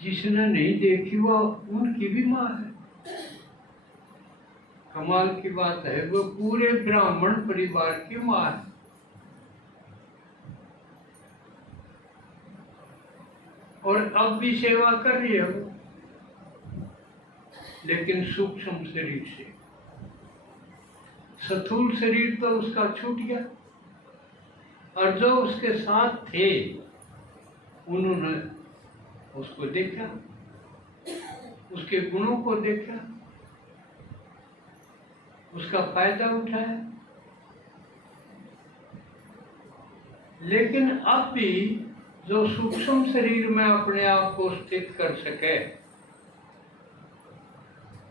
जिसने नहीं देखी वो उनकी भी माँ है। कमाल की बात है, वो पूरे ब्राह्मण परिवार की माँ है। और अब भी सेवा कर रही है वो, लेकिन सूक्ष्म शरीर से। स्थूल शरीर तो उसका छूट गया, और जो उसके साथ थे उन्होंने उसको देखा, उसके गुणों को देखा, उसका फायदा उठाया। लेकिन अब भी जो सूक्ष्म शरीर में अपने आप को स्थित कर सके,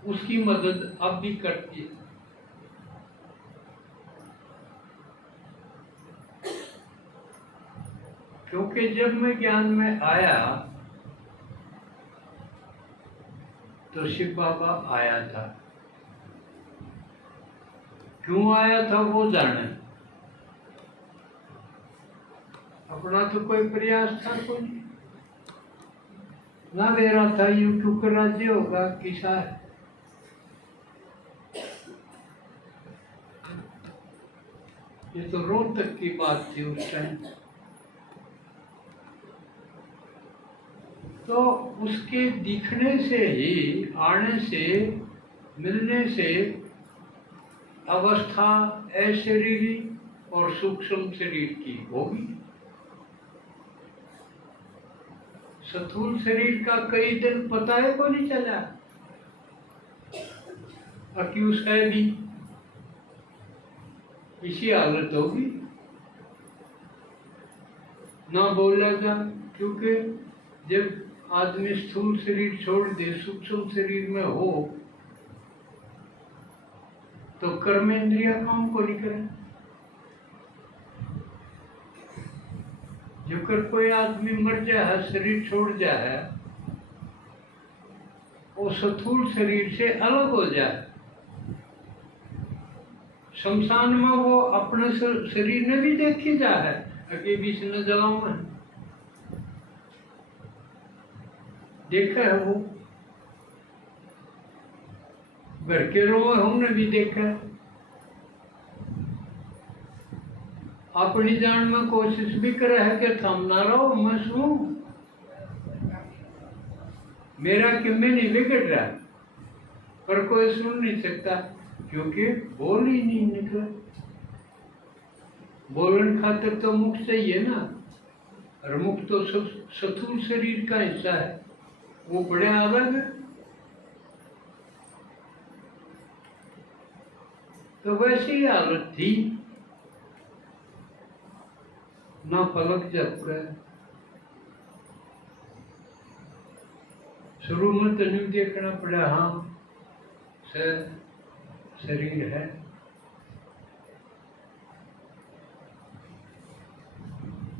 उसकी मदद अब भी करती है। क्योंकि जब मैं ज्ञान में आया तो शिव बाबा आया था। क्यों आया था वो जाने, अपना तो कोई प्रयास था कोई नहीं। ना मेरा था यूट्यूब का राज्य होगा किसा है। ये तो रोहतक की बात थी उस टाइम। तो उसके दिखने से ही, आने से, मिलने से अवस्था अशरीरी और सूक्ष्म शरीर की होगी। स्थूल शरीर का कई दिन पता है को नहीं चला, अक्यूज है भी इसी हालत होगी, ना बोलेगा। क्योंकि जब आदमी स्थूल शरीर छोड़ दे, सूक्ष्म शरीर में हो, तो कर्मेंद्रिया काम को नहीं करे। जो कर कोई आदमी मर जाए, शरीर छोड़ जाए, वो स्थूल शरीर से अलग हो जाए, शमशान में वो अपने शरीर ने भी देखी जाए अगे बीच न जलाऊ में देखा है। वो घर के लोग हमने भी देखा है। अपनी जान में कोशिश भी करे है कि थम ना रहो, मैं सुनूं, मेरा किम्मे नहीं बिगड़ रहा, पर कोई सुन नहीं सकता क्योंकि बोल ही नहीं निकला। बोलने खातिर तो मुख चाहिए ना, और मुख तो स्थूल शरीर का हिस्सा है, वो बड़े अलग है। तो वैसी हालत थी, ना पलक झपका। शुरू में तो नहीं देखना पड़ा, हाँ शरीर है।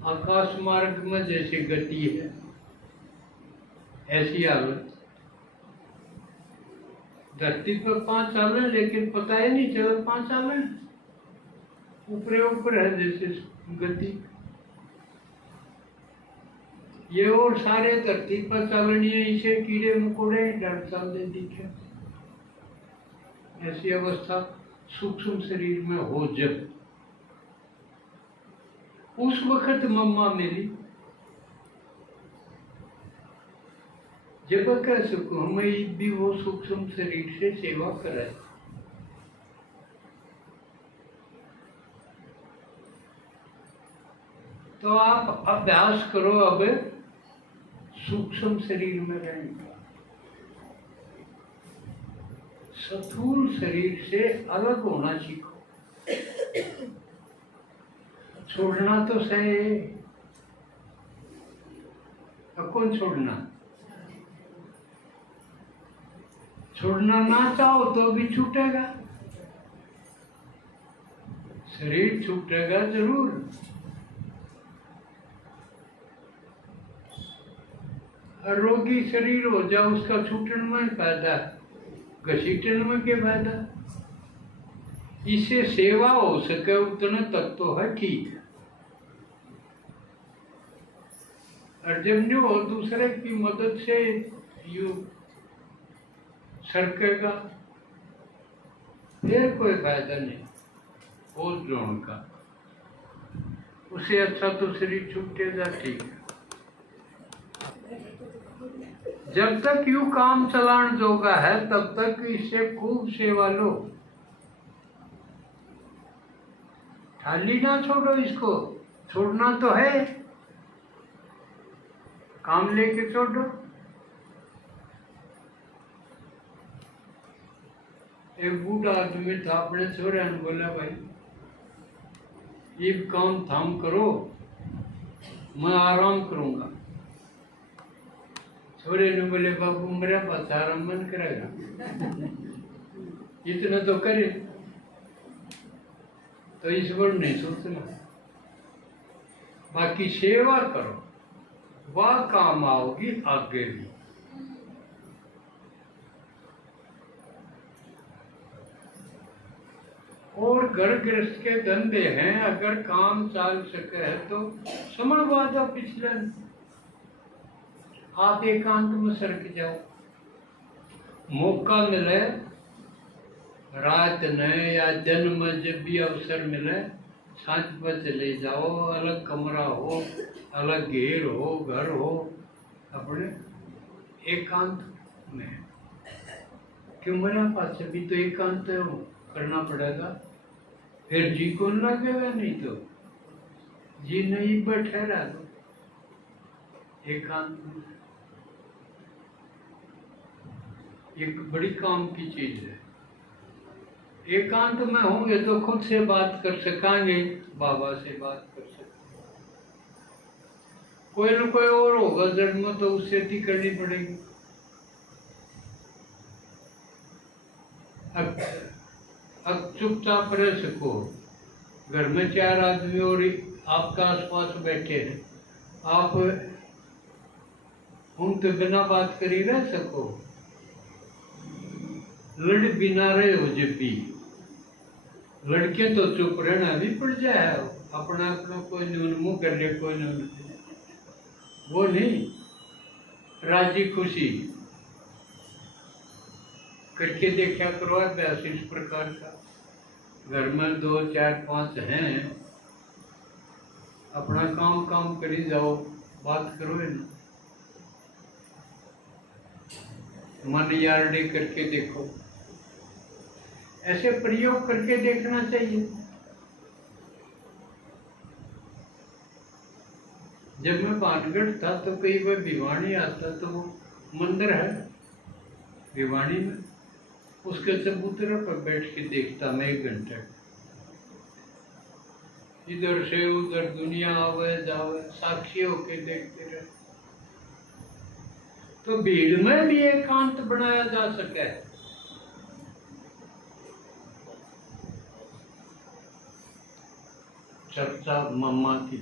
आकाश मार्ग में जैसे गति है, ऐसी हालत। धरती पर 5 साल है, लेकिन पता ही नहीं चला 5 साल है, ऊपरे ऊपर है जैसे गति। ये और सारे धरती पर चलनी है, इसे कीड़े मकोड़े डर चलते दिखे। ऐसी अवस्था सूक्ष्म शरीर में हो जब, उस वक्त मम्मा मिली, जब कह सको हमें भी वो सूक्ष्म शरीर से सेवा करे। तो आप अभ्यास करो अब सूक्ष्म शरीर में रहने का, स्थूल शरीर से अलग होना सीखो। छोड़ना तो सही, अब कौन छोड़ना? छोड़ना ना चाहो तो भी छूटेगा, शरीर छूटेगा जरूर। रोगी शरीर हो जाए, उसका छूटने में फायदा, घसीटने में क्या फायदा? इसे सेवा हो सके उतना तक तो है ठीक, और जब न्यू हो दूसरे की मदद से यू सरकेगा, फिर कोई फायदा नहीं उस ड्रोन का। उसे अच्छा तो शरीर छूटेगा, ठीक है। जब तक यू काम चलान जोगा है तब तक इससे खूब सेवा लो, खाली ना छोड़ो इसको। छोड़ना तो है, काम लेके छोड़ो। एक बूढ़ा आदमी था, अपने छोरे ने बोला, भाई ये काम थाम करो, मैं आराम करूंगा। छोरे ने बोले, बाबू मेरे पास आराम मन करेगा, इतना तो करे। तो इस बार नहीं सोचना, बाकी सेवा करो, वह काम आओगी आगे भी। और घर गृहस्थ के धंधे हैं, अगर काम चल सके है तो समझवा दो पिछले। आप एकांत में सरक जाओ, मौका मिले रात न या दिन में जब भी अवसर मिले, सांझ पर चले जाओ, अलग कमरा हो, अलग घेर हो, घर हो, अपने एकांत में। क्यों मेरा पास अभी तो एकांत हो करना पड़ेगा, फिर जी को लगेगा, नहीं तो जी नहीं बैठे रहा तो एकांत में। एक बड़ी काम की चीज है। एकांत में होंगे तो खुद से बात कर सकेंगे, बाबा से बात कर सकेंगे। कोई न कोई और होगा जन्म, तो उससे भी करनी पड़ेगी। अब चुपचाप रह सको, घर में 4 आदमी और आपका आसपास बैठे हैं, आप उनके बिना बात करी रह सको? लड़ बिना रहे हो जब भी, लड़के तो चुप रहना भी पड़ जाए, अपना अपना कोई नहीं मुंह कर ले, कोई नहीं, वो नहीं, राजी खुशी करके देखा करो अभ्यास इस प्रकार का। घर में 2, 4, 5 हैं, अपना काम करी जाओ, बात करो ना, मन यार्डे करके देखो, ऐसे प्रयोग करके देखना चाहिए। जब मैं भानगढ़ था तो कई बार भिवानी आता, तो वो मंदिर है भिवानी में, उसके चबूतरे पर बैठ के देखता मैं 1 घंटे। इधर से उधर दुनिया आवे जावे, साक्षी होके देखते रहे। तो भीड़ में भी एकांत बनाया जा सके। चर्चा मम्मा की